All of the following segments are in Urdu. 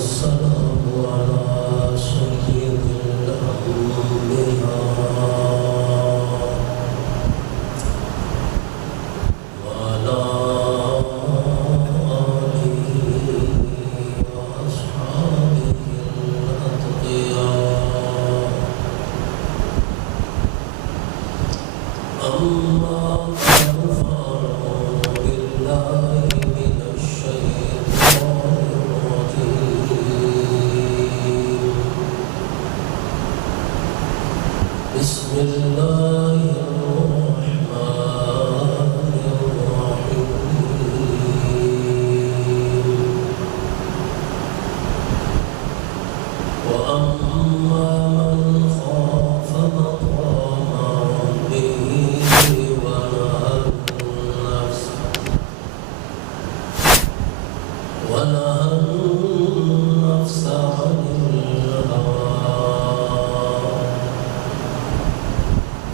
والسلام على سيد الأنبياء وعلى آله وأصحابه الأتقياء. أما بعد فأعوذ بالله من الشيطان الرجيم. بسم الله الرحمن الرحيم. وأما من خاف مقام ربه ونهى النفس عن الهوى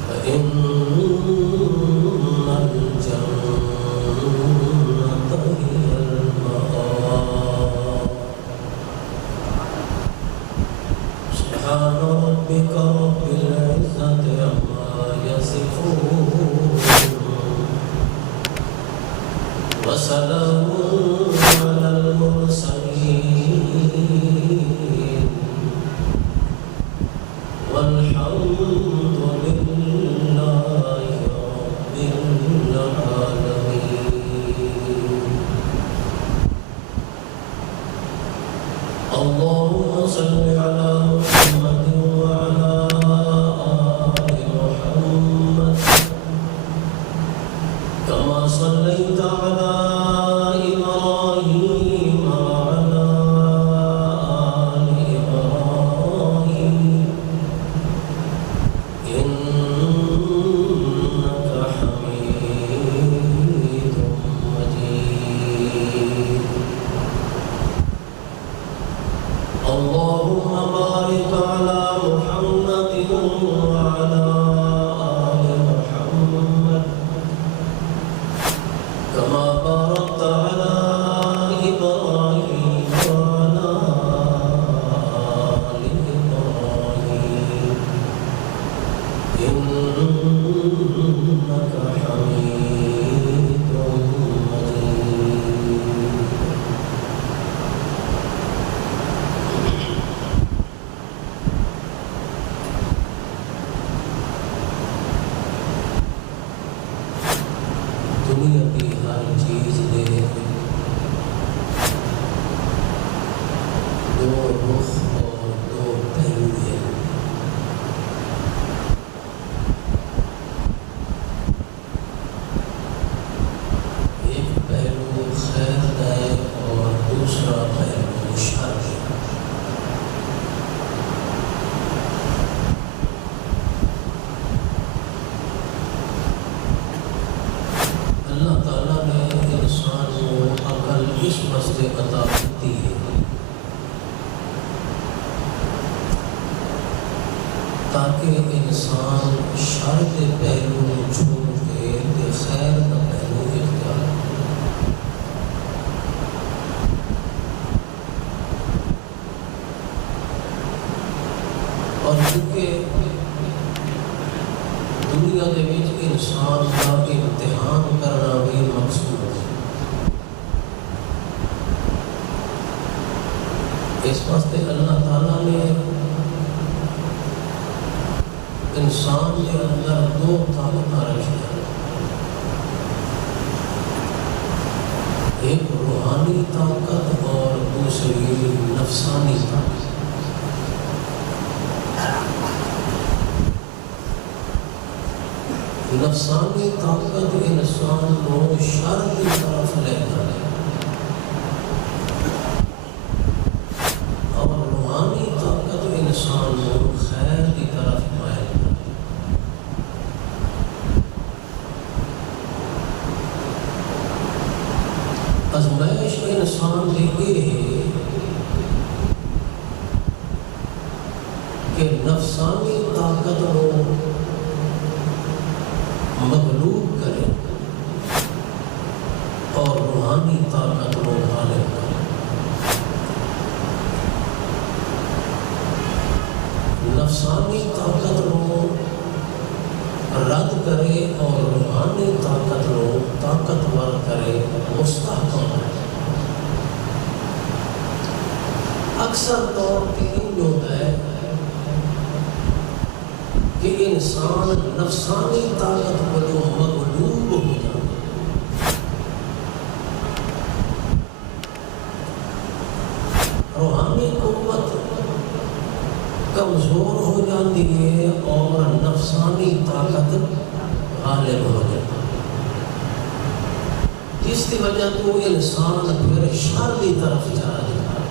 فإن الجنة هي المأوى. سبحان ربك رب العزة عما يصفون وسلام على المرسلين والحمد لله رب العالمين. اللهم صل على محمد وعلى آل محمد كما صليت على إبراهيم وعلى آل إبراهيم إنك حميد مجيد. اللهم بارك على محمد وعلى آل محمد كما باركت على إبراهيم وعلى آل إبراهيم إنك حميد مجيد. دنیا کی ہر چیز دے دو رخ اور دو پہلو ہیں. ایک پہلو خیر ہے اور دوسرا پہلو شر ہے. اللہ تعالیٰ نے انسان کو عقل اس واسطے عطا کی ہے تاکہ انسان شر کے پہلو چھوڑ کے خیر کا پہلو اختیار کرے. اور چونکہ دنیا کے وچ انسان کا امتحان کرنا بھی مقصود ہے، اس واسطے اللہ تعالیٰ نے انسان کے اندر دو طاقت رکھی ہیں. ایک روحانی طاقت اور دوسری نفسانی طاقت. نفسانی طاقت انسان کو شر کی طرف لے جاتی ہے اور روحانی طاقت انسان کو خیر کی طرف مائل کرتی ہے. ازمائش انسان کی یہ ہے کہ نفسانی طاقت کو مغلوب کرے اور روحانی طاقت کو غالب کرے. نفسانی طاقت نو رد کرے اور روحانی طاقت نو طاقتور کرے مستحکم ہے۔ اکثر طور پہ یہ ہوتا ہے کہ انسان نفسانی طاقت کو مغلوب ہو جاتا ہے، روحانی قوت کمزور ہو جاتی ہے اور نفسانی طاقت غالب ہو جاتی ہے، جس کی وجہ تو انسان پھر شر کی طرف چلا جاتا ہے،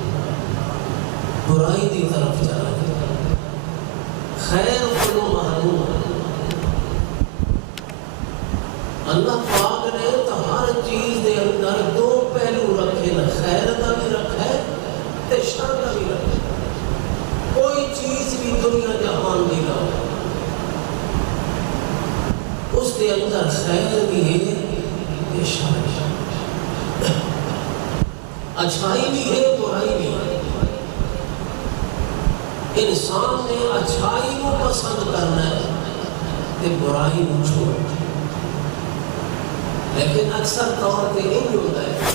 برائی کی طرف چلا جاتا ہے، خیر کو محروم ہے۔ اللہ پاک نے تو ہر چیز دے اندر دو پہلو رکھے نا، خیر کا بھی رکھا ہے تے شر کا بھی رکھا ہے۔ کوئی چیز بھی دنیا جہان دی نہ ہو، اس کے اندر خیر بھی ہے تے شر بھی ہے، اچھائی بھی ہے برائی بھی ہے۔ انسان نے اچھائی کو پسند کرنا ہے تے برائی کو چھوڑنا ہے، لیکن اکثر طور پہ یہ ہوتا ہے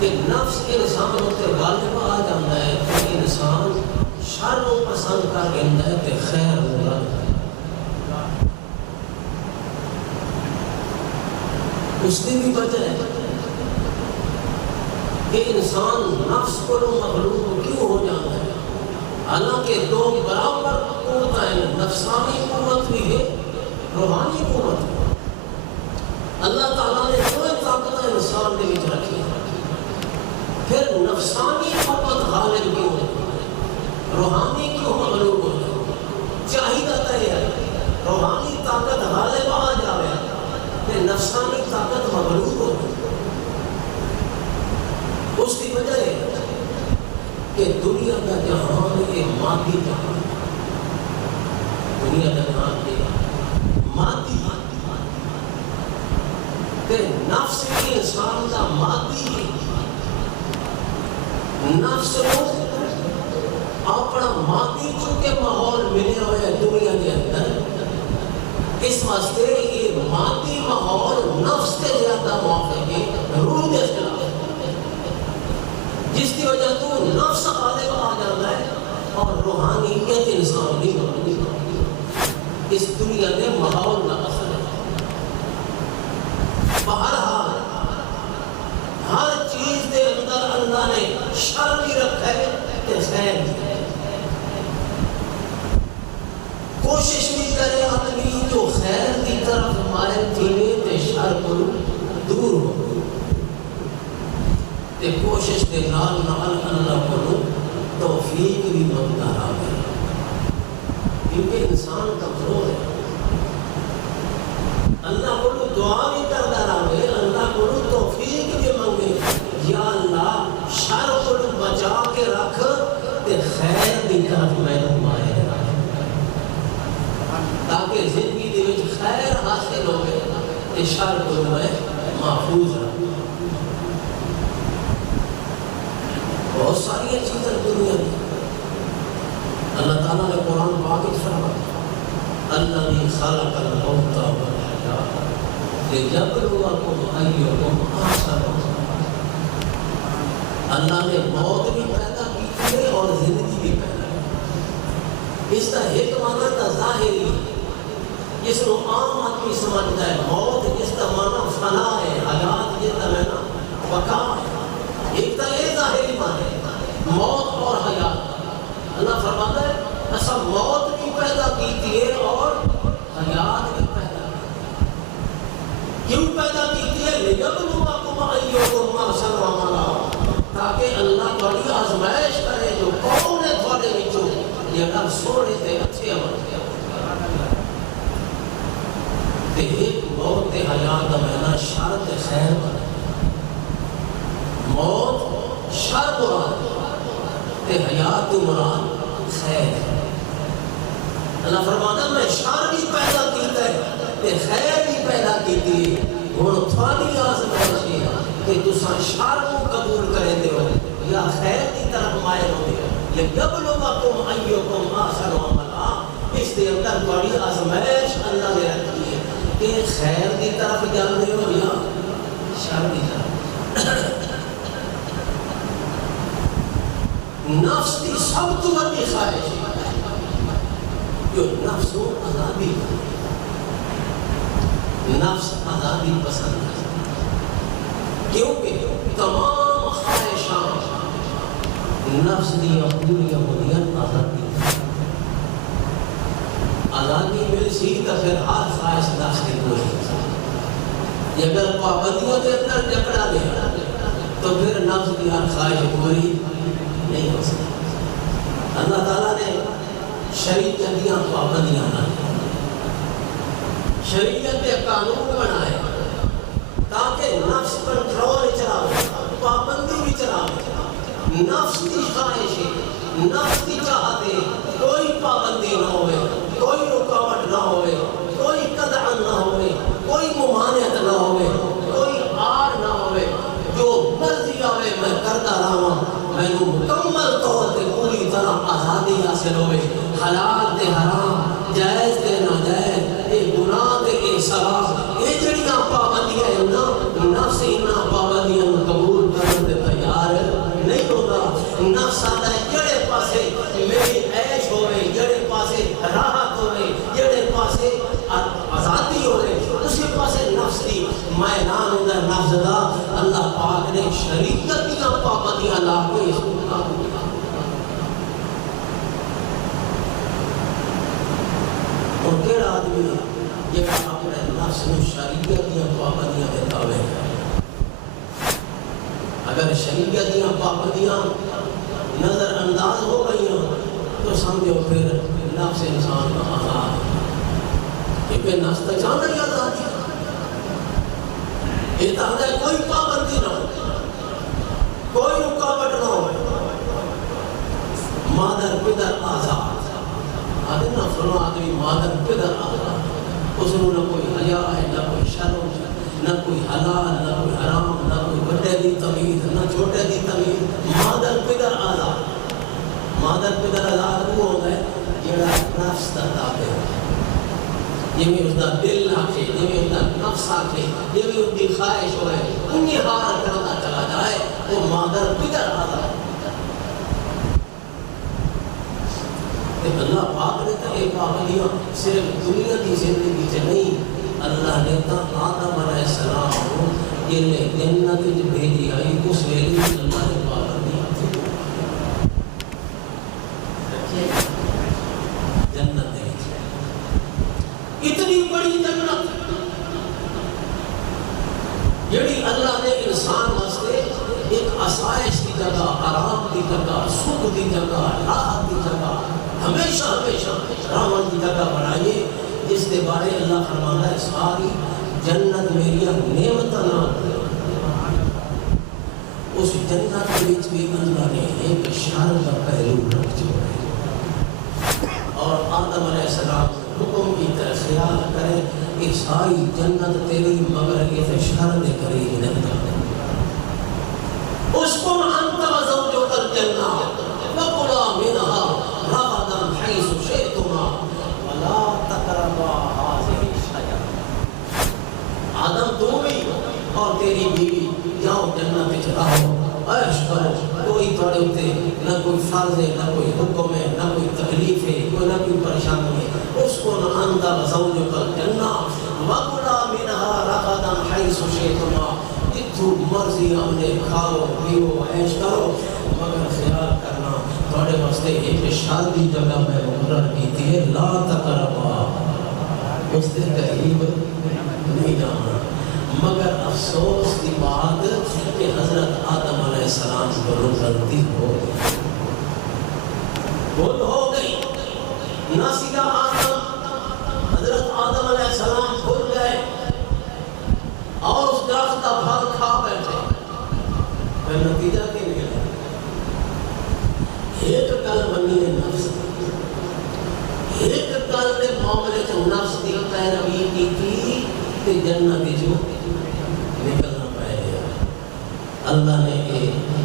کہ نفس انسان ہوتے غالب آ جاتا ہے کہ انسان شر کو پسند کر لیتا ہے تے خیر کو رد کرتا ہے۔ اس کی بھی وجہ ہے کہ انسان نفس کو مغلوب کیوں ہو جاتا ہے، حالانکہ دو برابر قوتیں ہیں، نفسانی قوت بھی ہے روحانی قوت بھی۔ اللہ تعالیٰ نے دو طاقتیں انسان کے وچ رکھی ہیں، پھر نفسانی قوت غالب کیوں ہے، روحانی کیوں مغلوب ہو جائے؟ چاہیے تو یہ ہے روحانی طاقت غالب آ جائے کہ نفسانی طاقت مغلوب ہو جائے۔ اس کی وجہ ہے کہ دنیا کا جہان ایک مادی جہان ہے، دنیا کا جہان ایک مادی کہ نفس کی انسان کا مادی ہے، نفس کو اپنا مادی چونکہ ماحول ملے ہوئے دنیا کے اندر، اس واسطے یہ مادی ماحول نفس کے زیادہ موافق ہے، روح کے خلاف، جس کی وجہ تو نفس غالب آ جاتا ہے اور روحانیت انسان نہیں ہوتی۔ اس دنیا میں ماحول کا اثر ہے۔ بہرحال ہر چیز کے اندر اللہ نے شر بھی رکھا ہے کہ خیر بھی ہے۔ کوشش بھی کرے آدمی جو خیر کی طرف مائل تھیوے تے شر کو دور ہو، تے کوشش کے نال نال اللہ کو توفیق بھی منگتا رہے، کیونکہ انسان کمزور ہے۔ اللہ کو دعا بھی کرتا رہے، اللہ کو توفیق بھی منگے، یا اللہ شر کو بچا کے رکھ تے خیر کی طرف میں مائل رہے، تاکہ زندگی دے وچ خیر حاصل ہوئے تے شر کو میں محفوظ رہا۔ بہت ساری چیزیں دنیا میں اللہ تعالیٰ نے قرآن پاک میں فرمایا الذی خلق الموت والحیاۃ لیبلوکم ایکم احسن عملا۔ اللہ نے موت بھی پیدا کی ہے اور زندگی بھی پیدا کی۔ اس کا ایک معنی تو ظاہری جس کو عام آدمی سمجھتا ہے، موت جس کا معنی فنا ہے، حیات جس کا معنی بقا ہے، ایک تو یہ ظاہری معنی ہے موت اور حیات۔ اللہ فرماتا ہے ایسا موت بھی پیدا کی ہے اور حیات بھی پیدا کی۔ کیوں پیدا کی ہے؟ لیبلوکم ایکم احسن عملا، تاکہ اللہ بڑی آزمائش کرے جو کون ہے تھوڑے وچوں جڑا سونے تے اچھے عمل کیا۔ تے ایک موت تے حیات دا معنی شر تے خیر بنے، موت شر مراد تے حیات مراد خیر ہے۔ اللہ فرماتا میں شر بھی پیدا کیتا ہے تے خیر بھی پیدا کیتی ہے، ہن تھوڑی آزمائش ہے کہ تساں شر کو قبول کرے ہو یا خیر کی طرف مائل ہو لِيَبْلُوَكُمْ أَيُّكُمْ أَحْسَنُ عَمَلًا. اس کے اندر بڑی آزمائش اللہ نے رکھی ہے کہ خیر کی طرف جانے ہو یا شر کی طرف. نفس کی سب تو بڑی خواہش جو نفس کو آزادی، نفس آزادی پسند ہے، کیونکہ تمام خواہشات نفس دیا پوریا ہوندیاں آزادی. آزادی مل سی تو پھر ہر خواہش نفس کی پوری. اگر پابندیوں کے اندر جکڑا دیا تو پھر نفس کی ہر خواہش پوری نہیں ہو سکتی. اللہ تعالیٰ نے شریعت دیا پابندیاں نہ، شریعت کے قانون بنائے تاکہ نفس کنٹرول چلاوے، پابندی بھی چلاوے. نفس کی خواہشیں، نفس کی چاہتیں، کوئی پابندی نہ ہوئے، کوئی رکاوٹ نہ ہوئے، کوئی قدع نہ ہوئے، کوئی ممانعت نہ ہوئے، کوئی آر نہ ہوئے. جو مرضی آوے میں کرتا رہا، میں مکمل طور پہ پوری طرح آزادی حاصل ہوئے. حلال تے حرام، جائز تے ناجائز، اے گناہ تے اے ثواب، اے جڑیاں پابندیاں ہیں نا، نفس انہاں پابندیاں قبول کرنے تے تیار نہیں ہوتا. نفس آتا ہے جڑے پاسے میری عیش ہوئے، جڑے پاسے راحت ہوئے، جڑے پاسے آزادی ہوئے، اسی پاسے نفس دی میدان ہوتا ہے. نفس دا اللہ پاک نے شریعت دیاں پابندیاں لا کے اس کو قابو کیا. اور کیڑا آدمی یہ اپنے نفس میں شریعت دیاں پابندیاں دے تابع ہے. اگر شریعت دیاں پابندیاں نظر انداز ہو گئی تو سمجھو پھر نفس انسان کا آزاد ہے. کیونکہ نفس تو چاہتا ہی آزاد ہے. یہ چاہتا ہے کوئی پابندی نہ ہو، کوئی رکاوٹ نہ ہو. مادر پدر آزاد، آدھے نہ فلان آدمی مادر پدر آزاد، اس نے نہ کوئی حیا ہے، نہ کوئی شرم، نہ کوئی حلال، نہ کوئی حرام، نہ کوئی بڑے دی تمیز، نہ چھوٹے دی تمیز. مادر پدر آزاد. مادر پدر آزاد وہ ہوتا ہے جڑا نفس دا تابع ہے. جویں اس دا دل آکھے، جویں اس دا نفس آکھے، جویں اس دی خواہش ہوئے انہی حال کرتا چلا جائے، وہ مادر پدر آزاد. اللہ پاک نے تو ایک پابندیاں صرف دنیا کی زندگی سے نہیں، اللہ نے تو آدم علیہ السلام کو یہ جنت میں بھیجی آئی اس ویلے اللہ نے پابندیاں تھی. جنت ہے اتنی بڑی جنت جڑی اللہ نے انسان واسطے ایک آسائش کی جگہ، آرام کی جگہ، سکھ کی جگہ، راحت کی جگہ، ہمیشہ ہمیشہ رحمت کی جگہ بنائیے. جس کے بارے اللہ فرمانا ہے ساری جنت میری نعمت نہ. اس جنت کے بیچ بھی اللہ نے ایک شان کا پہلو رکھ چھوڑا ہے. اور آدم علیہ السلام حکم کی طرح خیال کرے کہ ساری جنت تیری مگر یہ شر دے کرے نہیں جاتے. اس کو انت وزوجک الجنہ وکلا منہا رغدا حیث شئتما ولا تقربا هذه الشجرة. آدم تو بھی اور تیری بیوی جاؤ جنت میں رہو، عیش کرو. کوئی تھوڑے ہوتے نہ کوئی فرض ہے، نہ کوئی حکم ہے، نہ کوئی تکلیف ہے، نہ کوئی پریشانی ہے. اس کو انت وزوجک الجنہ وکلا منہا رغدا حیث شئتما. جتھو مرضی اپنے کھاؤ پیو عیش کرو، مگر خیال کرنا تھوڑے واسطے ایک شادی جگہ میں مقرر کی تھی، لا تقربا، اس کے قریب نہیں جانا. مگر افسوس کی بات کہ حضرت آدم علیہ السلام کو غلطی ہو گئی، بھول ہو گئی. نہ سیدھا حضرت آدم علیہ السلام بھول گئے اور اس درخت کا پھل کھا بیٹھے. پھر نتیجہ کیا نکلا؟ ایک گل منی ہے نفس، ایک گل کے معاملے سے نفس کی پیروی کی تھی کہ جنت جو نکلنا پائے گا. اللہ نے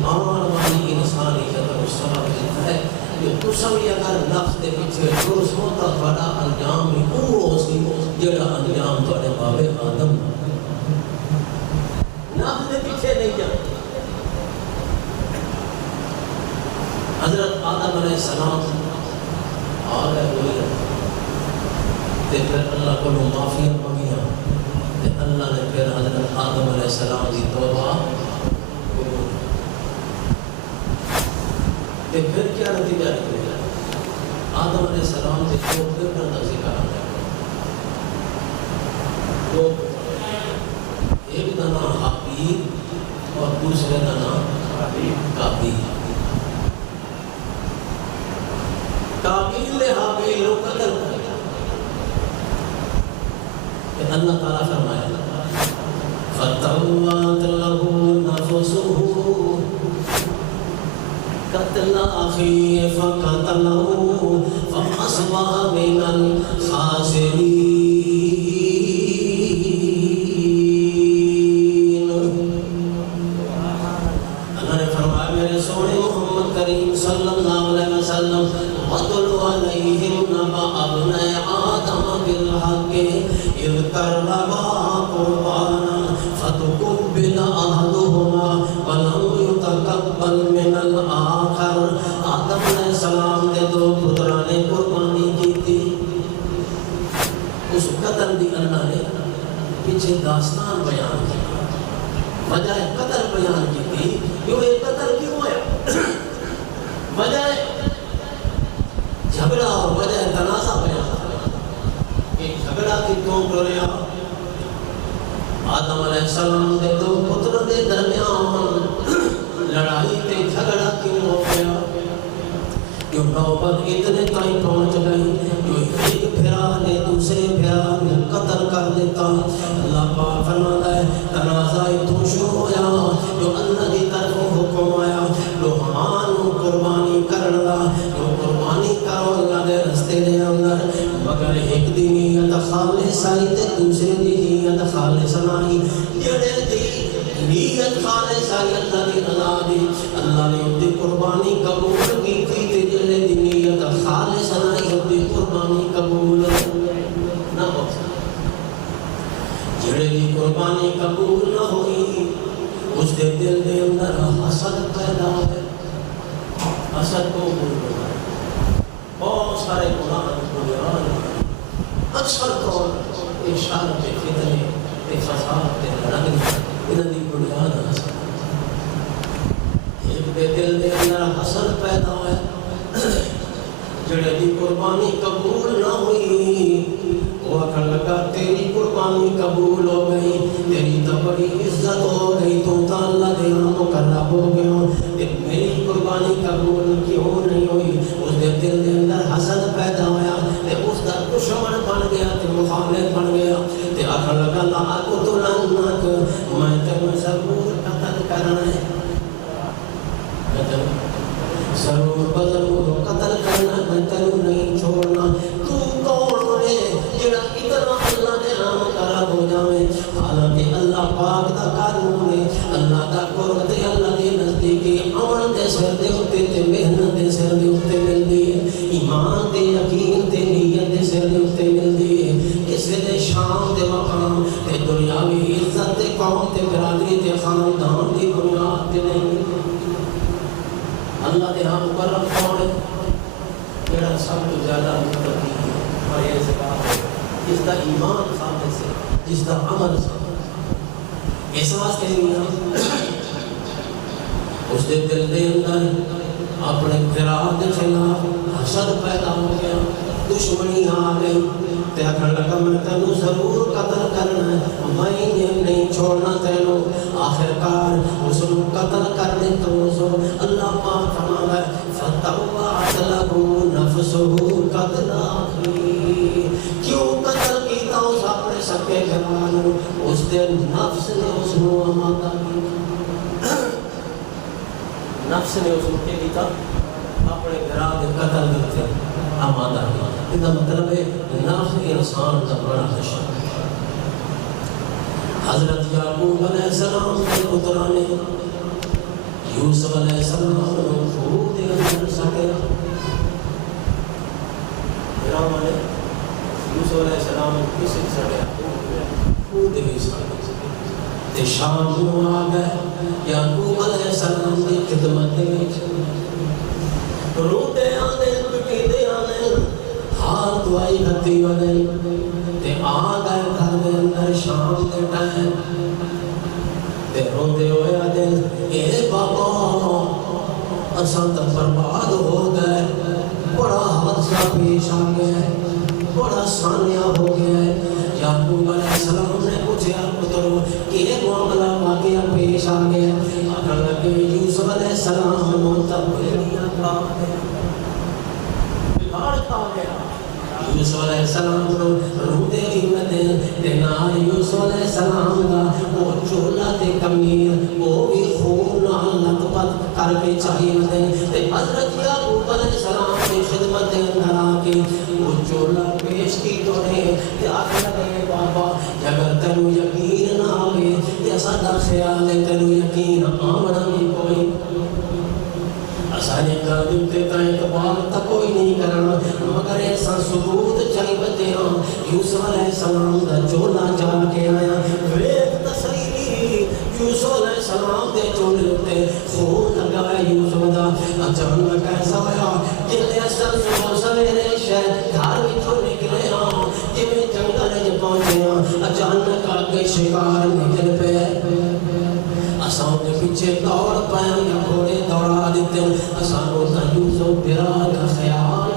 آن والی انسانی جگہ سبب دیتا ہے کہ تسوی اگر نفس دے پیچھے درست ہوتا بڑا انجام ہی وہ سی جڑا انجام تھوڑے بابے آدم نفس دے پیچھے نہیں جانا. حضرت آدم علیہ السلام آ گئے ہوئے تے پھر اللہ کو معافی مانگیا تے اللہ نے پھر حضرت آدم علیہ السلام کی توبہ قبول تے پھر کیا نتیجہ نکلا. آدم علیہ السلام سے دو پتر کا ذکر آیا. دو ایک کا نام حابیل اور دوسرے کا نام قابیل. قابیل نے حابیل کو قتل کیا کہ اللہ تعالیٰ فرمایا فَتَوَّتْ لَهُ نَفْسُهُ قَتْلَ أَخِيهِ فَقَتَلَهُ فَأَصْبَحَ مِنَ الْخَاسِرِينَ. اللہ نے فرمایا میرے سونے محمد کریم صلی اللہ علیہ وسلم وَاتْلُ عَلَيْهِمْ نَبَأَ ابْنَيْ آدَمَ بِالْحَقِّ إِذْ قَرَّبَا قُرْبَانًا فَتُقُبِّلَ أَحَدُهُمَا وَلَمْ يُتَقَبَّلْ مِنَ الْآخَرِ. آدم علیہ السلام نے دو پتروں نے قربانی کی تھی. اس قتل دی اللہ نے پیچھے داستان بیان کی وجہ قتل بیان کی تھی. کیوں یہ قتل کیوں ہوا؟ وجہ جھگڑا اور وجہ تنازع بیان کہ جھگڑا کی کیوں ٹریا. آدم علیہ السلام دے دو پتر دے درمیان لڑائی تے جھگڑا کیوں ہو گیا؟ کیوں نوبت اتنے تائیں پہنچ گئی جو ایک پھرا نے دوسرے پھرا نے قتل کر دیتا. اللہ پاک فرماتا ہے تنازع تو شروع ہویا جو اللہ کی طرف حکم آیا لوہان قربانی کرنا جو قربانی کرو اللہ دے رستے دے اندر مگر ایک دی نیت خالص آئی تے دوسرے دی نیت خالص آئی. جڑے دی نیت خالص آئی اللہ دی رضا دی اللہ نے ان دی قربانی قبول کی تھی تے جڑے دی نیت خالص آئی ان دی قربانی قبول نہ ہو. جڑے دی قربانی قبول نہ ہوئی اس دے دل دے اندر حسد پیدا ہے. حسد کو بہت سارے قرآن اکثر طور اشارت فتنے فساد لڑائی انہوں کی بنیاد حسد. ایک دے دل دے اندر حسد پیدا ہے جڑے دی قربانی قبول نہ ہوئی وہ آخر لگا تیری قربانی قبول ہو گئی تیری تو بڑی عزت ہو گئی تو اللہ دے مقرب ہو گیا میری قربانی قبول کیوں نہیں ہوئی. اس دے دل دے اندر حسد پیدا ہوا تے اس دا دشمن بن گیا تے مخالف بن گیا تے آخر لگا لا کو تو لعنت میں تینوں ضرور قتل کرنا ہے. ضرور ضرور قتل کرنا میں تینوں نہیں چھوڑنا. تو کون ہے جڑا اتنا اللہ دے نام قرب ہو جاوے حالانکہ اللہ پاک دا قانون ہے اللہ دا قرب تے اللہ دے نزدیکی عمل دے سر دے اتے تے محنت دے سر دے اتے ملدی ہے ایمان دے یقین تے نیت دے سر دے اتے ملدی ہے. اس دے شان دے مقام تے دنیاوی عزت تے قوم تے برادری تے خاندان دی بنیاد تے نہیں. اللہ دے ہاں مقرب کون ہے جڑا سب تو زیادہ متقی ہے اور یہ زکات ہے جس کا ایمان خالص ہے جس کا عمل ہے. اس واسطے اس دے دل دے اندر اپنے بھرا دے خلاف حسد پیدا ہو گیا دشمنی آ گئی تے آخر لگا میں تینوں ضرور قتل کرنا ہے میں نہیں چھوڑنا تینوں. آخر کار اس کو قتل کرنے تو اللہ پاک فرماتا ہے فَتَوَّعَتْ لَهُ نَفْسُهُ قَتْلَ أَخِيهِ. کیوں قتل کیتا اس اپنے سکے گھرانوں اس دے نفس نے اس کو آمادہ کیا. نفس نے اس کو کیا اپنے گھران دے قتل دیتے آمادہ کیا. اس کا مطلب ہے نفس انسان کا بڑا دشمن. حضرت یعقوب علیہ السلام کے پتران یوسف علیہ السلام کو خوب دے اندر سکے فرعون نے یوسف علیہ السلام کو کس سڑیا خود ہی تے شام کو آ گئے یعقوب علیہ السلام کی خدمت وچ روتے آنے پٹی دے آنے ہاتھ دعائی ہتھی ونے تے آ گئے گھر دے اندر شام دے ٹائم تے روندے ہوئے آدھے اے بابا اساں تو برباد ہو گئے بڑا حادثہ پیش آ گیا ہے بڑا سانیہ ہو گیا ہے یعقوب علیہ السلام نے پوچھا پترو کہ معاملہ واقعہ پیش آ گیا آخر لگے یوسف علیہ السلام منتب بھیڑیاں کھا گیا بگاڑ کھا گیا یوسف علیہ السلام روندے ہی ودن دینا یوسف علیہ السلام دا وہ چولا تے کمیر وہ بھی خون لت پت کر کے چاہیے ودن تے حضرت یعقوب علیہ السلام کی خدمت اندر آ کے وہ چولا پیش کی تو نے تے آخر لگے بابا اگر تینو یقین نہ آئے تے ساڈا خیال ہے تینو یقین آمنا بھی کوئی اسانے کر دیتے تا اعتبار تک کوئی نہیں کرنا مگر ایسا ثبوت چاہی بتے ہاں یوسف علیہ السلام دا چولا جا کے آیا ویک تصریری یوسف علیہ السلام دے چولے ہوتے خون لگا ہے یوسف دا اچانک ایسا ہوا جلے اصل صبح سویرے شہر گھر وچوں نکلے ہاں جویں جنگل وچ پہنچے ہاں اچانک آگے شکار نکل پے اساں دے پیچھے دوڑ پائیں یا گھوڑے دوڑا دیتے اساں کو یوسف برا کا خیال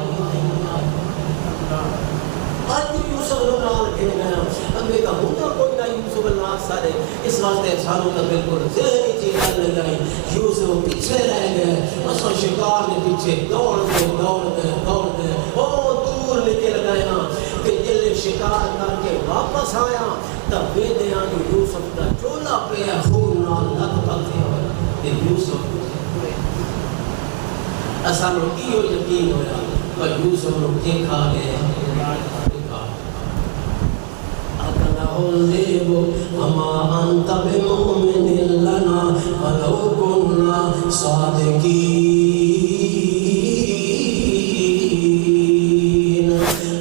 آج یوسف نال کھیل گیا اگے کا ہوتا کوئی نہ یوسف اللہ سارے اس واسطے سانوں کا بالکل ذہنی چیز نہیں گئی یوسف پیچھے رہ گئے اساں شکار دے پیچھے دوڑ دے او دور نکل گئے ہاں کہ جلے شکار کر کے واپس آیا تب ویدیاں جو یوسف دا چولا پہ خون نال لت پتے ہوئے تے یوسف اساں نو کیوں یقین ہویا پر یوسف نو کی کھا گئے وما أنت بمؤمن لنا ولو كنا صادقين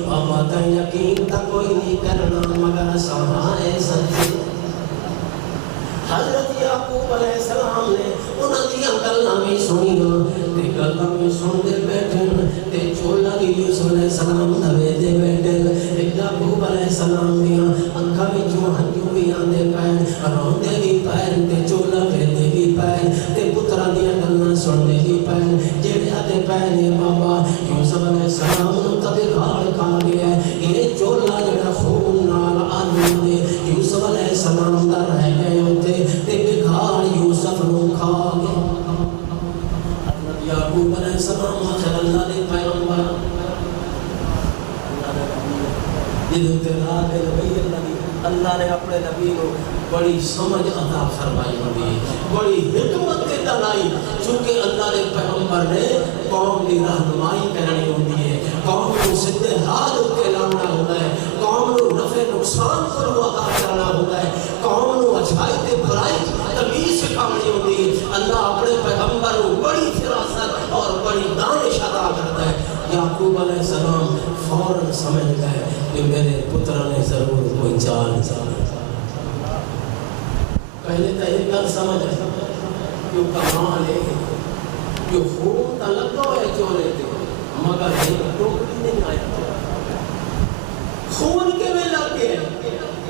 وما يقين کوئی نہیں کرنا مگر سہائے سچے حضرت یعقوب علیہ السلام نے انہاں دی گلاں میں سنیاں تے گلاں میں سن دے بیٹھن تے چولا دی یوسف علیہ السلام دے دے بیٹھن یعقوب علیہ السلام دیاں اکھاں وچوں ہنجو بھی آندے پئے روندے بھی پئے تے چولا ویندے بھی پئے تے پتراں دیاں گلاں سندے بھی پئے جڑے آدے پئے نے بابا یوسف علیہ السلام نوں تے گھاڑ کھا گیا یہ چولا جڑا خون نال آلو دے یوسف علیہ السلام دا رہ گئے ہوتے تے بگاڑ یوسف نوں کھا گئے حضرت یعقوب علیہ السلام ماشاء اللہ دے پیغمبر اللہ نے اپنے نبی کو بڑی سمجھ عطا فرمائی ہوئی بڑی حکمت کے دلائی چونکہ اللہ نے پیغمبر نے قوم کی رہنمائی کرنی ہوتی ہے قوم کو سیدھے راہ تے لانا ہوتا ہے قوم کو نفع نقصان پر عطا کرنا ہوتا ہے قوم کو اچھائی تے برائی تمیز سکھانی ہوتی ہے اللہ اپنے پیغمبر کو بڑی فراست اور بڑی دانش عطا کرتا ہے یعقوب علیہ السلام فوراً سمجھ گئے کہ میرے پتر نے ضرور کوئی چال پہلے تو ایک گل سمجھ جو کمال ہے جو خون کا لگا ہے چولے تھے مگر ایک ٹوکری نہیں آیا خون کے میں لگ گئے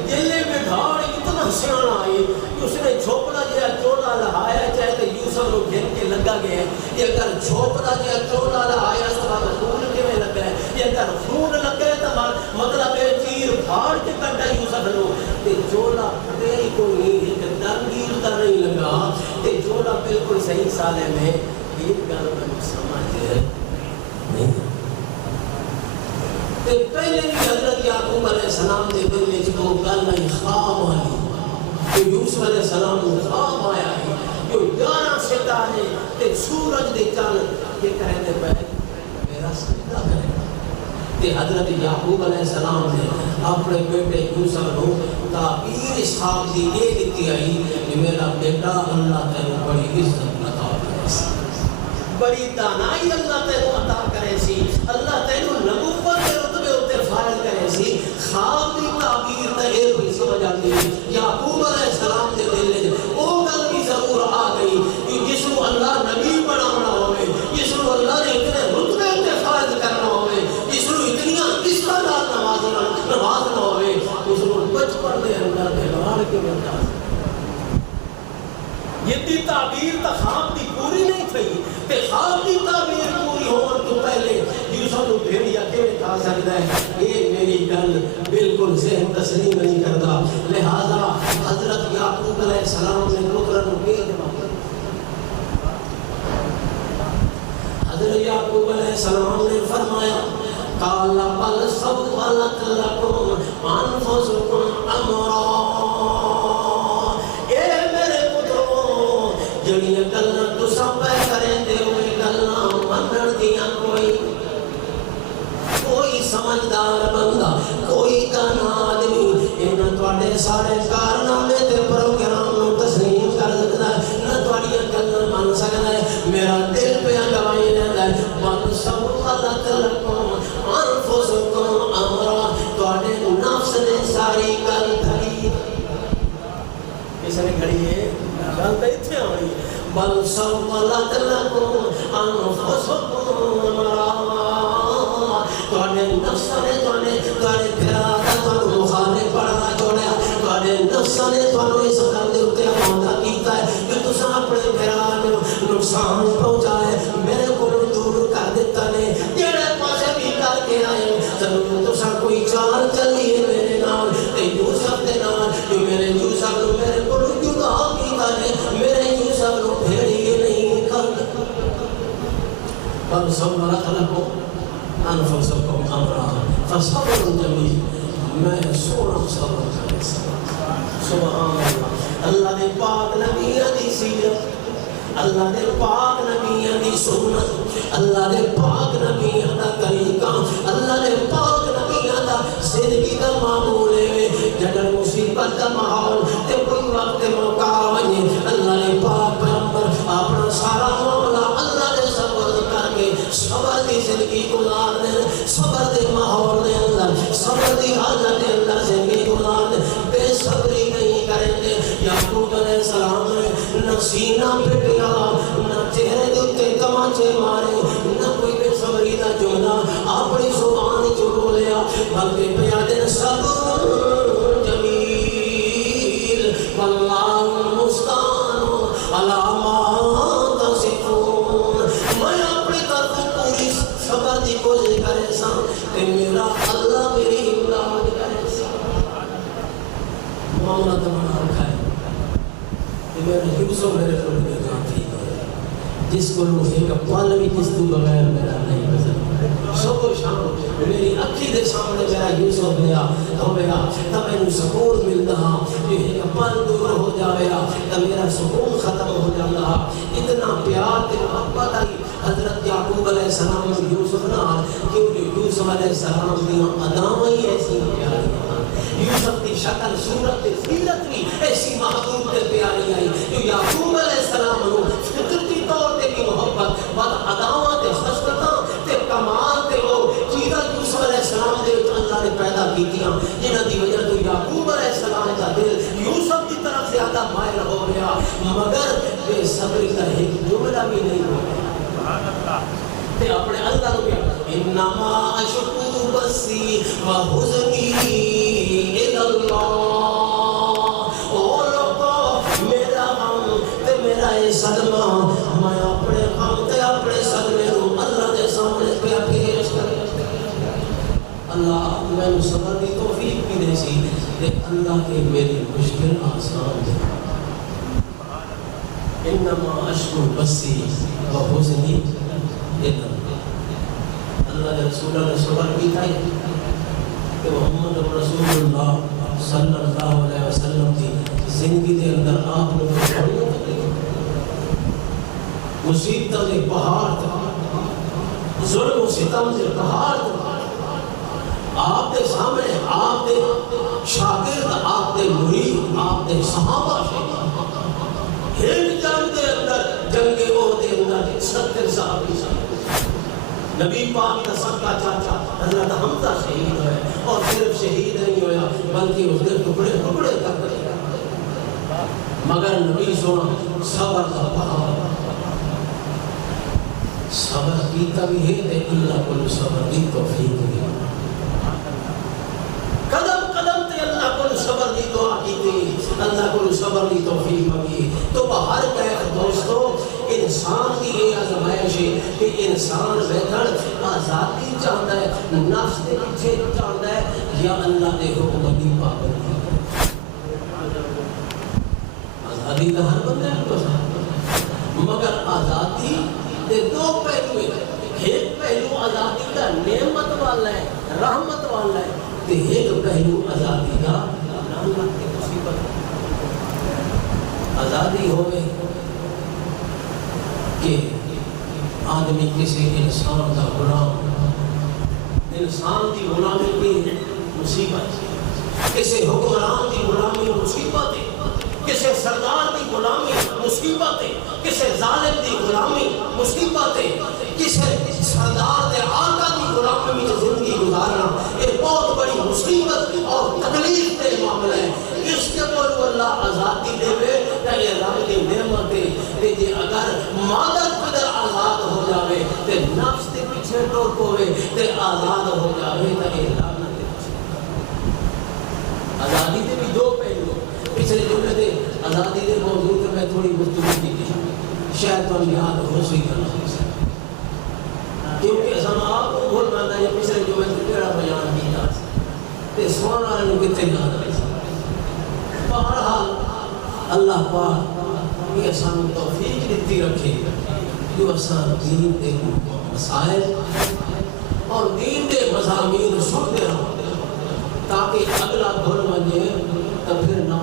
جلے میں گھاڑ اتنا سیانا آئی اس نے چھوپڑا جیا چولا لہایا چاہے تو یوسف کو گھن کے لگا گیا یہ اگر چھوپڑا جیا چولا لہایا اس طرح خون کے میں لگ گئے یہ اگر خون لگ گئے تو مطلب ہے چیر پھاڑ کے کٹا یوسف لو تے چولا پھٹے ہی کوئی نہیں ہے دنگیر کا نہیں لگا تے چولا بالکل صحیح سالے میں ایک گل میں سمجھ نہیں تے پہلے بھی حضرت یعقوب علیہ السلام دے دل میں جو گل نہیں خواب آئی جو یوسف علیہ السلام کو خواب آیا ہے جو 11 ستارے تے سورج دے چل یہ کہتے پہ میرا سجدہ کرے تے حضرت یعقوب علیہ السلام نے اپنے بیٹے یوسف کو تعبیر اسحاق دی یہ دیتی آئی کہ میرا بیٹا اللہ تیرے بڑی عزت عطا کرے سی بڑی دانائی اللہ تیرے عطا کرے سی اللہ تیرے نبوت کے رتبے فائل کرے سی خواب دی تعبیر تے اے بھی سمجھ آتی یعقوب علیہ السلام دے دل وچ او گل بھی ضرور آ گئی کہ جس کو اللہ نبی بنانا ہوے جس کو اللہ نے اتنے رتبے تے فائز کرنا ہوے جس کو اتنی قسمت نال نوازنا ہوے اس کو بچپن دے اندر بگاڑ کے بتا یہ دی تعبیر تا خواب دی پوری نہیں تھی تے خواب دی تعبیر پوری ہون تو پہلے یوسف نو بھیڑیا کیویں کھا سکدا ہے یہ میری گل بالکل ذہن تسلیم نہیں کرتا لہذا حضرت یعقوب علیہ السلام نے پتر نو بھیج حضرت یعقوب علیہ السلام نے فرمایا قال بل سولت لكم انفسكم امرا جڑیاں گلاں تساں پہ کرندے ہوئے گلاں منن دیاں کوئی سمجھدار بندہ کوئی دانا آدمی انہاں تواڈے سارے کارنامے تے پروگرام نو تسلیم کر سکدا ہے نہ تواڈیاں گلاں من سکدا ہے میرا دل پہ گواہی دیندا ہے من سولت لکم انفسکم امرا تواڈے نفس نے ساری گل دھری کس نے گھڑی ہے گل تے ایتھے آئی بل سولت لکم انفسکم امرا تواڈے نفس نے تواڈے پھرا تانوں مخالف پڑھنا چھوڑیا تواڈے نفس نے تانوں اس گل دے اوتے آمادہ کیتا ہے کہ تساں اپنے پھرا نوں نقصان پہنچائے میرے کولوں دور کر دتا نے جڑے پاسے بھی کر کے آئے ضرور تساں کوئی چال چلیے میرے نال تے یوسف دے نال جو میرے یوسف نوں میرے کولوں جدا کیتا نے میرے یوسف نوں بھیڑیے نہیں کر بل سولت لکم انفسکم امرا فصبر جمیل میں سونا صبر کرے سبحان اللہ اللہ نے پاک نبیوں دی سیرت اللہ نے پاک نبیوں دی سنت اللہ نے پاک نبیوں دا طریقہ اللہ نے پاک نبیوں دا زندگی دا معمول ہے جڑا مصیبت دا ماحول تے کوئی وقت موقع آئے اللہ نے پاک پیغمبر اپنا سارا معاملہ اللہ نے صبر کر کے صبر دی زندگی گزار دے صبر دے ماحول دے اندر صبر دی حالت دے اندر زندگی گزار دے بے صبری نہیں کریں گے یعقوب علیہ السلام نے نہ سینہ پٹیا نہ چہرے دے تے تماچے مارے نہ کوئی بے صبری دا جملہ اپنی زبان چ بولیا بلکہ پیادے صبر جمیل واللہ المستعان علی ما تصفون میں اپنی طرف پوری صبر دی کوشش کرے سا کہ میرا اللہ میری امداد کرے سا معاملہ تو بنا رکھا ہے کہ میرے یوسف میرے کو لے جان تھی جس کو لوگ ایک پل بھی جس تو بغیر میرا نہیں گزر صبح و شام میری اکھی دے سامنے میرا یوسف لیا تو میرا تب میں سکون ملتا کہ ایک پل دور ہو جاوے گا تب میرا سکون ختم ہو جاتا اتنا پیار تے محبت آئی حضرت یعقوب علیہ السلام اور یوسف نال کیونکہ یوسف علیہ السلام کی ادامیں ہی ایسی پیاری یوسف کی شکل صورت سیرت بھی ایسی محبوب تے پیاری آئی جو یعقوب علیہ السلام نو فطرتی طور تے بھی محبت بعد ادامت تے خصلتاں تے کمال تے وہ چیزاں یوسف علیہ السلام دے اللہ نے پیدا کیتیاں جنہاں دی وجہ تو یعقوب علیہ السلام کا دل یوسف کی طرف زیادہ مائل ہو گیا مگر بے صبری کا ایک جملہ بھی نہیں ہو گیا تے اپنے اللہ کو کیا انما اشکو بسی و حزنی الی اللہ او لوگو میرا غم تے میرا یہ صدمہ میں اپنے غم تے اپنے صدمے کو اللہ دے سامنے پہ پیش کر اللہ میں صبر دی توفیق بھی دے سی تے اللہ کے میری مشکل آسان دے انما اشکو بسی و حزنی اللہ نے رسول نے صبر کی تھا کہ محمد رسول اللہ صلی اللہ علیہ وسلم کی زندگی کے اندر آپ لوگ مصیبتوں کے پہاڑ تھا ظلم و ستم کے پہاڑ تھا آپ کے سامنے آپ کے شاگرد آپ کے مرید آپ کے صحابہ ہند جنگ کے اندر جنگ وہ دے اندر 70 صحابی نبی پاک کا سب کا چاچا حضرت حمزہ شہید ہوئے اور صرف شہید نہیں ہویا بلکہ اس نے ٹکڑے ٹکڑے کر دے مگر نبی سونا صبر کا پہاڑ صبر کیتا بھی ہے تے اللہ کو صبر کی توفیق دی قدم قدم تے اللہ کو صبر دی دعا کیتی اللہ کو صبر دی توفیق مانگی تو باہر کہے دوستو انسان کی یہ آزمائش ہے کہ انسان بہتر آزادی چاہتا ہے نفس کے پیچھے چاہتا ہے یا اللہ دے حکم کی پابندی آزادی کا ہر بندہ ہے مگر آزادی دے دو پہلو ہیں ایک پہلو آزادی کا نعمت والا ہے رحمت والا ہے تے ایک پہلو آزادی کا لعنت کی مصیبت آزادی ہوئے کہ آدمی کسی انسان کا غلام انسان کی غلامی کی مصیبت کسی حکمران کی غلامی مصیبت کسی سردار کی غلامی مصیبت کسی ظالم کی غلامی مصیبت کسی سردار کے آقا کی غلامی میں زندگی گزارنا یہ بہت بڑی مصیبت اور تکلیف کے معاملہ ہے اس کے پر اللہ آزادی دے وے کہ یہ رب کی نعمت ہے کہ اگر مادر پدر آزاد ہو جاوے تے نفس کے پیچھے ٹور پوے تے آزاد ہو جاوے تے لعنت ہے آزادی دے بھی دو پہلو پچھلے جملے دے آزادی دے موضوع تے میں تھوڑی گفتگو کی تھی شاید تو یاد ہو سی کیونکہ اساں آپ کو بول بندا یہ پچھلے جملے تے کیڑا بیان کیتا تے سنن والے نوں کتے یاد رہے بہرحال اللہ پاک یہ سانو توفیق دیتی رکھے جو اسان دین دے مسائل اور دین دے مضامین سنتے رہو تاکہ اگلا بھول بنے تو پھر نہ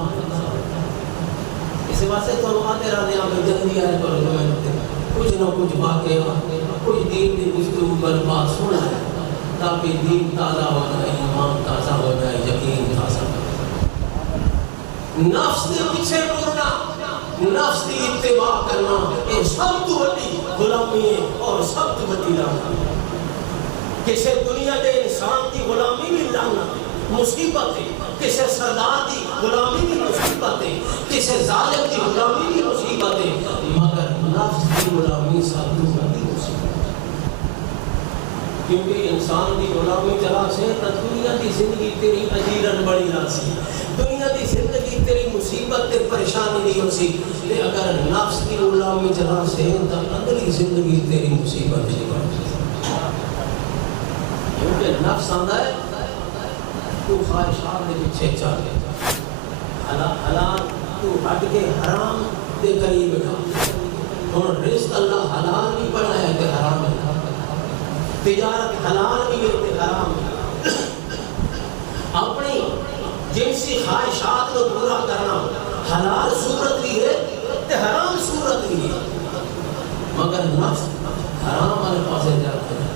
اس واسطے تو آتے رہنے میں جلدی آئے پر کچھ نہ کچھ واقعہ کچھ دین دی گفتگو پر بات سنا ہے تاکہ دین تازہ ہو جائے ایمان تازہ ہو جائے یقین تازہ ہو جائے نفس کے پیچھے ٹورنا نفس کی اتباع کرنا یہ سب تو بڑی غلامی ہے اور سب تو بڑی لعنت کسی دنیا کے انسان کی غلامی بھی لعنت مصیبت ہے کسی سردار کی غلامی بھی مصیبت ہے کسی ظالم کی غلامی بھی مصیبت ہے مگر نفس کی غلامی سب تو بڑی مصیبت کیونکہ انسان کی غلامی چلا سے دنیا کی زندگی تیری اجیرن بڑی راسی دنیا کی زندگی تیری مصیبت تے پریشانی نہیں ہو سی تے اگر نفس کی غلامی چلا سے تو اگلی زندگی تیری مصیبت نہیں بن کیونکہ نفس آندا ہے تو خواہشات کے پیچھے چل حلال تو ہٹ کے حرام کے قریب جا اور رزق اللہ حلال بھی بنایا تے حرام بھی تجارت حلال بھی ہے تے حرام بھی اپنی جنسی خواہشات کو پورا کرنا حلال صورت بھی ہے تے حرام صورت بھی ہے مگر نفس حرام والے پاسے جاتا ہے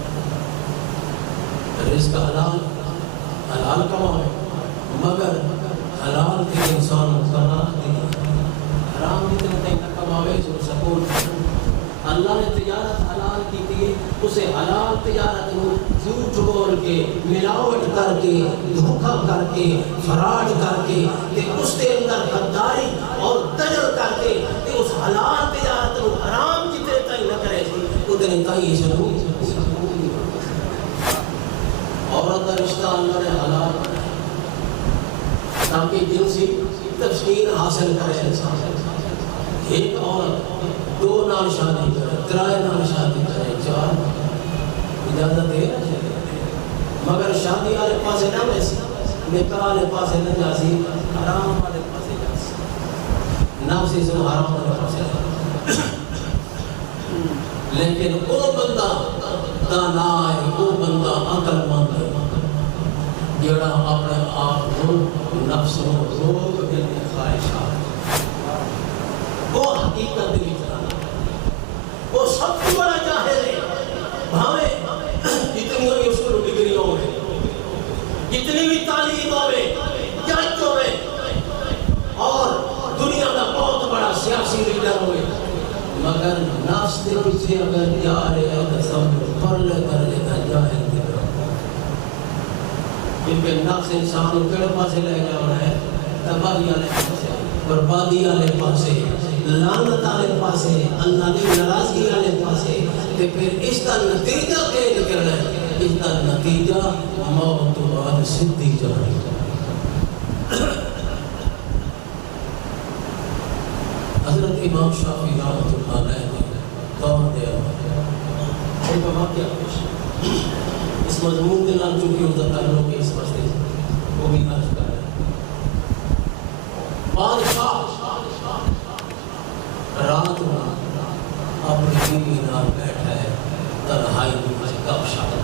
رزق حلال حلال کمائے مگر حلال کے انسان کرنا حرام جتنے تک نہ کماوے جو سکون اللہ نے تجارت حلال کی تھی اسے حلال تجارت کو جھوٹ بول کے ملاوٹ کر کے دھوکہ کر کے فراڈ کر کے اس کے اندر غداری اور تجر کر کے اس حلال تجارت کو حرام جتنے تک نہ کرے اتنے تک یہ شروع عورت کا رشتہ اللہ نے حلال بنایا تاکہ جنسی تسکین حاصل کرے انسان ایک عورت دو نال شادی کرے ترائے نال شادی کرے چار اجازت ہے مگر شادی والے پاسے نہ ویسی نکاح والے پاسے نہ جاسی حرام والے پاسے جاسی نفسی سے حرام والے پاسے لیکن وہ بندہ دانا ہے وہ بندہ عقل مند ہے جڑا اپنے آپ کو نفس کو روک کے خواہشات وہ حقیقت کی وہ سب سے بڑا جاہل ہے بھاوے جتنی ہوئی اس کو ڈگریوں میں جتنی بھی تعلیم ہوئے جج ہوئے اور دنیا کا بہت بڑا سیاسی لیڈر ہوئے مگر نفس کے پیچھے اگر جا رہے ہیں تو سمجھو پرلے درجے کا جاہل دے رہا کیونکہ نفس انسان کو کڑے پاسے لے جانا ہے تباہی والے پاسے بربادی والے پاسے لعنت والے پاسے اللہ کی ناراضگی والے پاسے تے پھر اس کا نتیجہ کیا نکلنا ہے اس کا نتیجہ موت تو بعد سدھی جانی حضرت امام شافعی رحمۃ اللہ علیہ نے دور دیا ایک واقعہ پیش اس مضمون کے نام چونکہ اس کا تعلق ہے اس مسئلے سے وہ بھی عرض کر رہے ہیں بادشاہ رات میں اپنی بیوی نال بیٹھا ہے تنہائی میں گپ شپ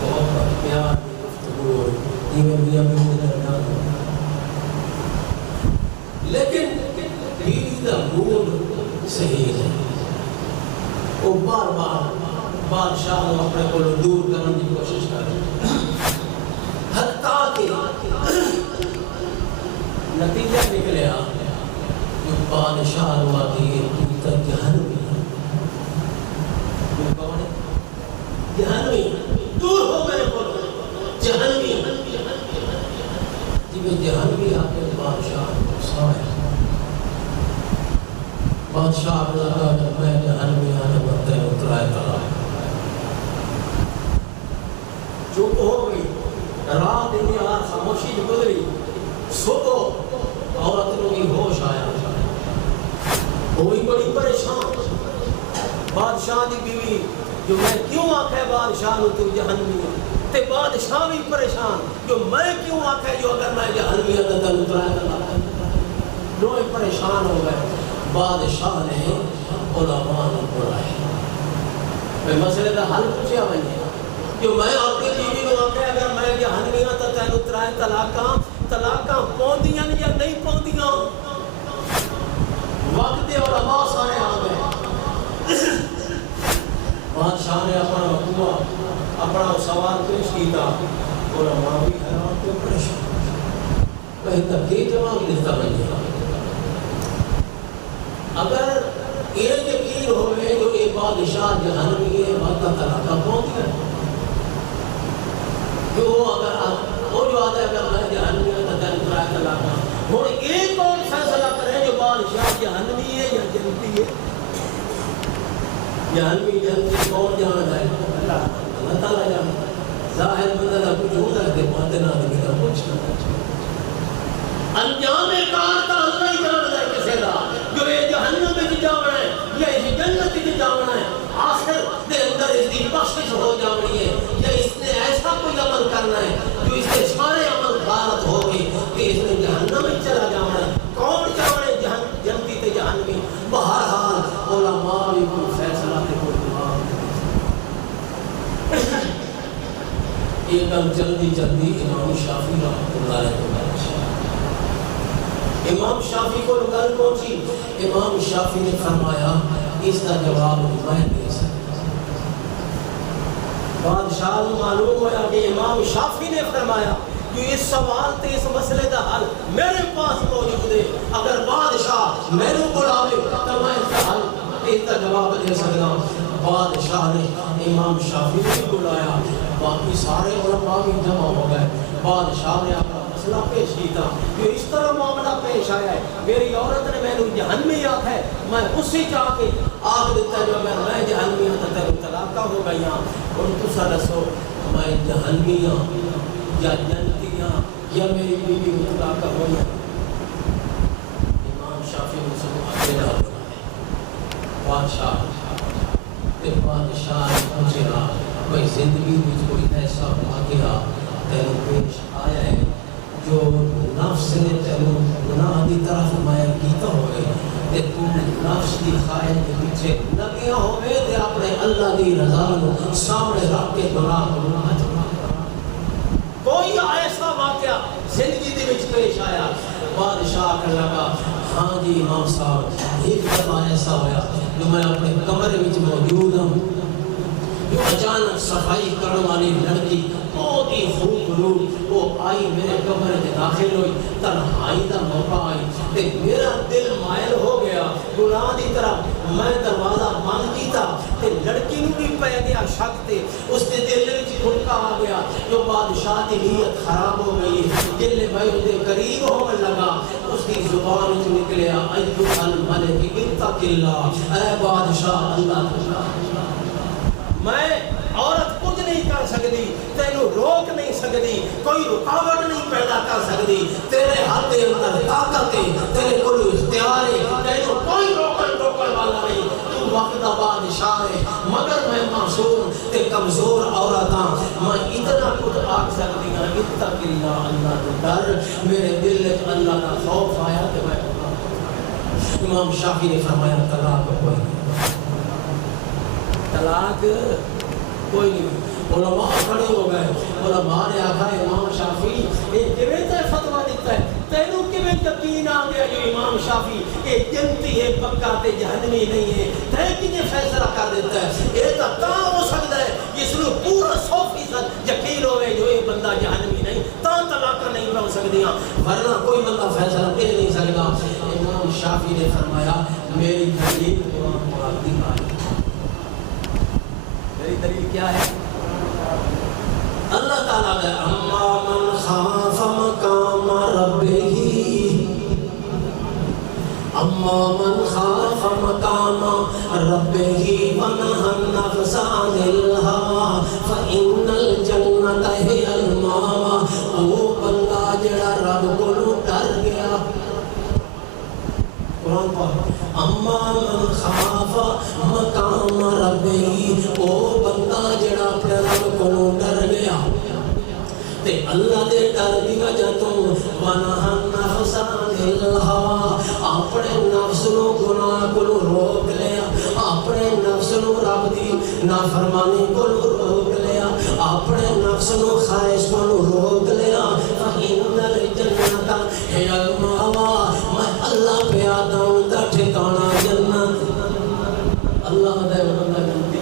بہت پیار کی گفتگو جیویں میاں بیوی کے درمیان لیکن بیوی کا موڈ صحیح ہے وہ بار بار بادشاہ کو اپنے کو دور کرنے کی کوشش کر رہے حتیٰ کہ نتیجہ نکلیا جو بادشاہ ہوا کہ تو جہنمی وہ کون ہے جہنمی دور ہو میرے کو جہنمی جب جہنمی آ کے بادشاہ کو سوائے بادشاہ لگا جب میں جہنمی آنے بنتے اترائے تلا چپ ہو گئی رات دن آج خاموشی جو گزری صبح عورت کو بھی ہوش آیا وہی بڑی پریشان بادشاہ دی بیوی جو میں کیوں آکھے بادشاہ نو تو جہنمی تے بادشاہ بھی پریشان جو میں کیوں آکھے جو اگر میں جہنمی اندر اترائے تلا دونوں پریشان ہو گئے بادشاہ نے علماء نے بلائے میں مسئلے کا حل پوچھا بنے جو میں اپنی بیوی کو آکھے اگر میں جہنمی ہاں تو تینوں ترائے طلاقاں پوندیاں یا نہیں پوندیاں وقت دے علماء سارے آ گئے بادشاہ نے اپنا حکومہ اپنا سوال پیش کیتا علماء بھی حیران تو پریشان کہیں تک یہ جواب دیتا بنے اگر یہ یقین ہوئے جو یہ بادشاہ جہنمی ہے وقت طلاقاں پوندیاں جو اگر وہ جو آتا ہے اگر میں جہنمی ہے تو تینوں ترائے طلاقاں اور ایک اور فیصلہ کریں جو بادشاہ جہنمی ہے یا جنتی ہے جہنمی جنتی کون جان ہے اللہ تعالیٰ جان ظاہر بندہ نہ کچھ ہوتا ہے کہ باطن آدمی کا کچھ انجام کار کا اللہ ہی جان ہے کسے دا جو یہ جہنم میں جاونا ہے یا اس جنت میں جاونا ہے آخر دے اندر اس کی بخشش ہو جانی ہے یا اس نے ایسا کوئی عمل کرنا ہے جو اس کے سارے عمل غلط ہو گئے کہ اس نے جہنم میں چلا جانا ہے کون جانا ہے جنتی تے جہنمی بہرحال علماء بھی کوئی فیصلہ تے کوئی جواب یہ کم جلدی امام شافعی رحمۃ اللہ علیہ امام شافعی کو گل پہنچی امام شافعی نے فرمایا اس کا جواب میں دے سکتا بادشاہ کو معلوم ہوا کہ امام شافعی نے فرمایا کہ اس سوال تے اس مسئلے کا حل میرے پاس موجود ہے اگر بادشاہ میرے بلاوے تو میں اس کا حل اس کا جواب دے سکتا بادشاہ نے امام شافعی کو بلایا باقی سارے علماء بھی جمع ہو گئے بادشاہ نے اپنا مسئلہ پیش کیتا کہ اس طرح معاملہ پیش آیا ہے میری عورت نے میں نے جہنمی آکھا ہے میں اسی چاہ کے آکھ دیتا جو اگر میں جہنمی ہوں تو تیرے طلاقہ ہو گئی ہوں اور تسا دسو میں جہنمی ہوں یا جنتی ہوں یا میری بیوی طلاقہ ہو یا امام شافعی نے سب اکیلا بنائے بادشاہ نے پوچھے گا کوئی زندگی میں کوئی ایسا واقعہ تیرے پیش آیا ہے جو نفس نے تیرے گناہ دی طرف مائل کیتا ہوئے تے تو نفس دی خواہش کے پیچھے لگیا ہوئے تے اپنے اللہ دی رضا نو سامنے رکھ کے گناہ کوئی ایسا واقعہ زندگی دے وچ پیش آیا بادشاہ کہنے لگا ہاں جی امام صاحب ایک دفعہ ایسا ہوا جو میں اپنے کمرے وچ موجود ہوں جو اچانک صفائی کرنے والی لڑکی بہت ہی خوبصورت وہ آئی میرے کمرے میں داخل ہوئی تنہائی دا موقع آئی تے میرا دل مائل ہو گیا گناہ دی طرف میں دروازہ بند کیتا تے لڑکی نوں بھی پی گیا شک تے اس دے دل وچ کھڑکا آ گیا جو بادشاہ دی نیت خراب ہو گئی دل بھائی دے قریب ہون لگا اس دی زبان وچ نکلیا ایو الملک اتق اللہ اے بادشاہ اللہ میں عورت کچھ نہیں کر سکتی تینوں روک نہیں سکتی کوئی رکاوٹ نہیں پیدا کر سکتی تیرے ہاتھ دے اندر طاقت ہے تیرے کول اختیار ہے تینوں کوئی روکن والا نہیں تو وقت دا بادشاہ ہے مگر میں معصوم تے کمزور عورت ہاں میں اتنا کچھ آکھ سکتی ہوں اتق اللہ اللہ تو ڈر میرے دل وچ اللہ کا خوف آیا تے میں امام شافعی نے فرمایا طلاق کوئی نہیں علماء کھڑے ہو گئے علماء نے آکھا امام شافعی یہ کیویں تے فتویٰ دیتا ہے تینوں کیویں یقین آ گیا جو امام شافعی یہ جنتی ہے پکا تے جہنمی نہیں ہے تے کنے فیصلہ کر دیتا ہے یہ تا ہو سکتا ہے جس نوں پورا 100% یقین ہوئے جو یہ بندہ جہنمی نہیں تا طلاق نہیں ہو سکدیاں ورنہ کوئی بندہ فیصلہ دے نہیں سکتا امام شافعی نے فرمایا میری دلیل قرآن پاک دی آیت دلیل کیا ہے اللہ تعالیٰ نے اما من خاف مقام ربہ ونہى النفس عن الہوى فإن الجنة هي المأوى وہ بندہ جڑا رب کولوں ڈر گیا قرآن پاک اما من خاف مقام ربہ وہ بندہ جڑا اپنے رب کولوں ڈر گیا تے اللہ دے ڈر دی وجہ تو ونہى النفس عن الہوى اپنے نفس نو گناہ کو روک لیا اپنے نفس نو رب دی نافرمانی کو روک لیا اپنے نفس نو خواہش کو روک لیا فإن الجنة هي المأوى میں اللہ پہ آتا ہوں دا ٹھکانہ جنت اللہ دے بندہ جنتی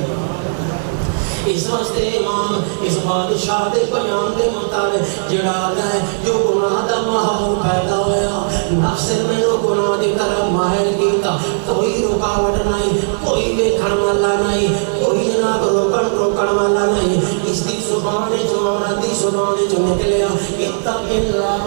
اس واسطے امام اس بادشاہ دے بیان دے مطابق جڑا آتا ہے جو گناہ دا ماحول پیدا ہویا نفس میں وہ گناہ دی طرف مائل کیتا کوئی رکاوٹ نہیں کوئی ویکھن والا نہیں کوئی جناب روکن والا نہیں اس دی زبان جو عورت دی زبان جو نکلیا اتق اللہ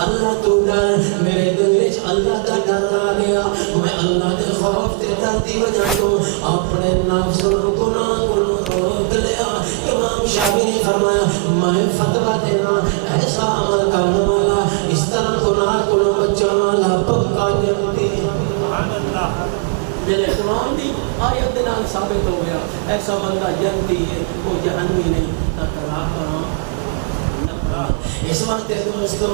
اللہ تو ڈر میرے دل وچ اللہ دا ڈر آ گیا میں اللہ دے خوف تے ڈر دی وجہ تو اپنے نفس کو گناہ کو روک لیا امام شافعی نے فرمایا میں فتویٰ دینا ایسا عمل کرنے والا اس طرح گناہ کو بچانے والا پکا جنتی جلے قرآن دی آیت دنال ثابت ہو گیا ایسا بندہ جنتی ہے وہ جہنمی نہیں نہ طلاق اس وقت دوستو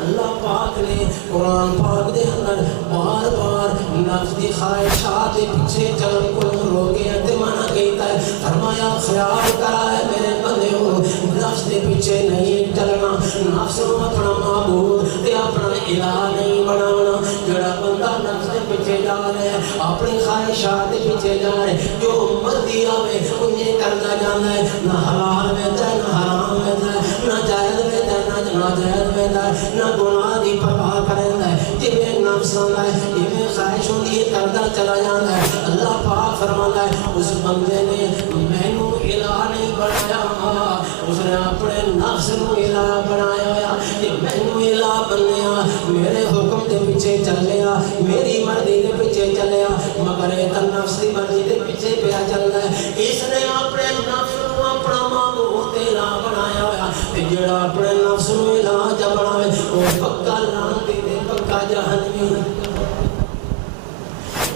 اللہ پاک نے قرآن پاک دے اندر بار بار نفس دی خواہشات پیچھے چلن کو روکے تے منع کیتا ہے فرمایا خیال کرا ہے میرے بندے ہو نفس دے پیچھے نہیں چلنا نفس نو اپنا معبود تے اپنا الہ نہیں بنانا جڑا بندہ نفس دے پیچھے جا رہا ہے اپنی خواہشات دے پیچھے جا رہا ہے جو مرضی آوے انہیں کرتا جانا ہے نہ حلال ویتا ہے نہ حرام ویتا ہے نہ جائز ویتا ہے نہ جائز ویتا ہے نہ گناہ دی پرواہ کرتا ہے جویں نفس آندا ہے جویں خواہش ہوندی ہے کرتا چلا جاتا ہے اللہ پاک فرماتا ہے اس بندے نے مینوں الہ نہیں بنایا اس نے اپنے نفس نو الہ بنایا ہوا کہ مینوں الہ بنیا میرے حکم دے پیچھے چلیا میری مرضی دے پیچھے چلیا مگر یہ نفس دی مرضی دے پیچھے پیا چلدا ہے اس نے اپنے نفس نو اپنا معبود الہ بنایا ہوا تے جڑا اپنے نفس نو الہ جا بناوے وہ پکا لعنتی تے پکا جہنمی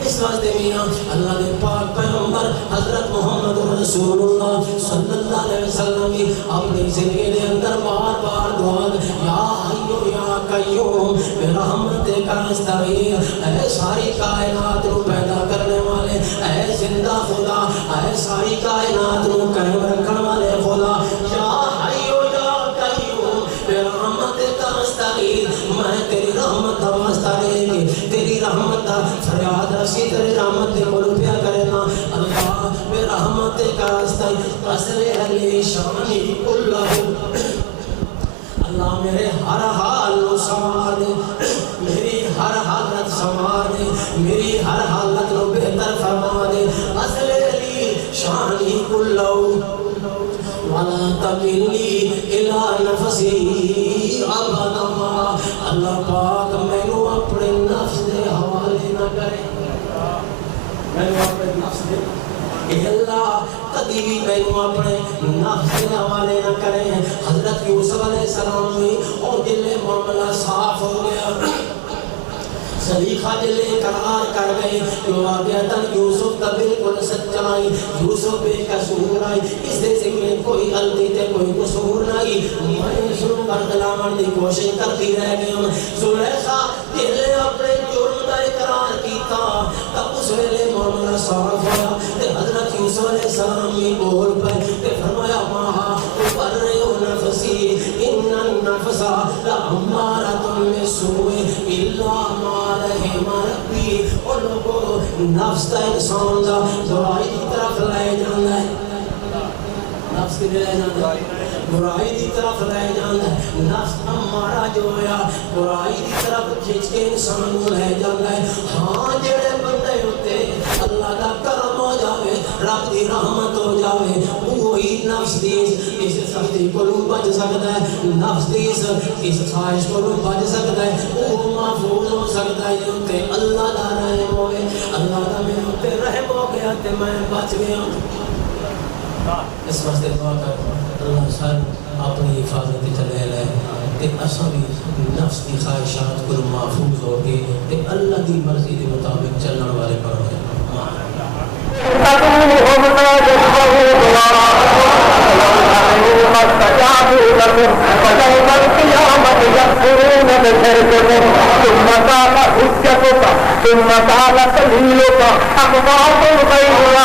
اس واسطے میاں اللہ دے پاک پیغمبر حضرت محمد رسول اللہ صلی اللہ علیہ وسلم کی اپنی زندگی دے اندر بار بار دعا یا حیو یا قیوم برحمت کا استغیث اے ساری کائنات کو پیدا کرنے والے اے زندہ خدا اے ساری کائنات کو قائم رکھنے والے خدا یا حیو یا قیوم برحمت کا استغیث میں تیری رحمت کا واسطہ لے کے تیری رحمت کا فریاد رسی تیری رحمت کے بولو پیا کرنا اللہ بے رحمت کا استغیث اصل علی شانی اللہ اللہ میرے ہر حال نو سنوار دے میری ہر حالت سنوار دے میری ہر حالت میں اپنے نفس دے کہ اللہ کبھی بھی میں اپنے نفس کے حوالے نہ کریں. حضرت یوسف علیہ السلام میں اور دل میں معاملہ صاف ہو گیا. سلیخہ دل اقرار کر گئے کہ واقعتاً یوسف کا بالکل سچائی, یوسف بے قصور آئی, اس سے میں کوئی غلطی تے کوئی قصور نہیں. میں اس کو برگلاون دی کوشش کرتی رہ گئی. زلیخا دل نے اپنے جرم کا اقرار کیتا تب اس ویلے معاملہ صاف ہوا تے حضرت یوسف علیہ السلام بھی بول پے تے فرمایا ماں ابرئ نفسی ان النفس لامارۃ بالسوء الا ما رحم ربی. اور لوگوں نفس کا انسان دا برائی کی طرف لے جانا ہے, نفس کی لے جانا ہے, برائی کی طرف لے جانا ہے. نفس ہمارا جو ہے برائی کی طرف کھینچ کے انسان کو لے جانا ہے. ہاں جڑے بندے ہوتے اللہ کا کرم ہو جاوے, رب دی رحمت ہو جاوے, وہی نفس دی اس سختی کو بچ سکتا ہے, نفس دی اس خواہش کو بچ سکتا ہے, وہ محفوظ ہو سکتا ہے. تے اللہ دا رحم ہوئے, اللہ دا میرے تے رحم ہو گیا تے میں بچ گیا. اس واسطے دعا کر اللہ سر اپنی حفاظت چلے لے تے اساں بھی نفس کی خواہشات کو محفوظ ہو کے تے اللہ دی مرضی کے مطابق چلنے والے بن گئے. ثم قال سبيلك أقطعت الخير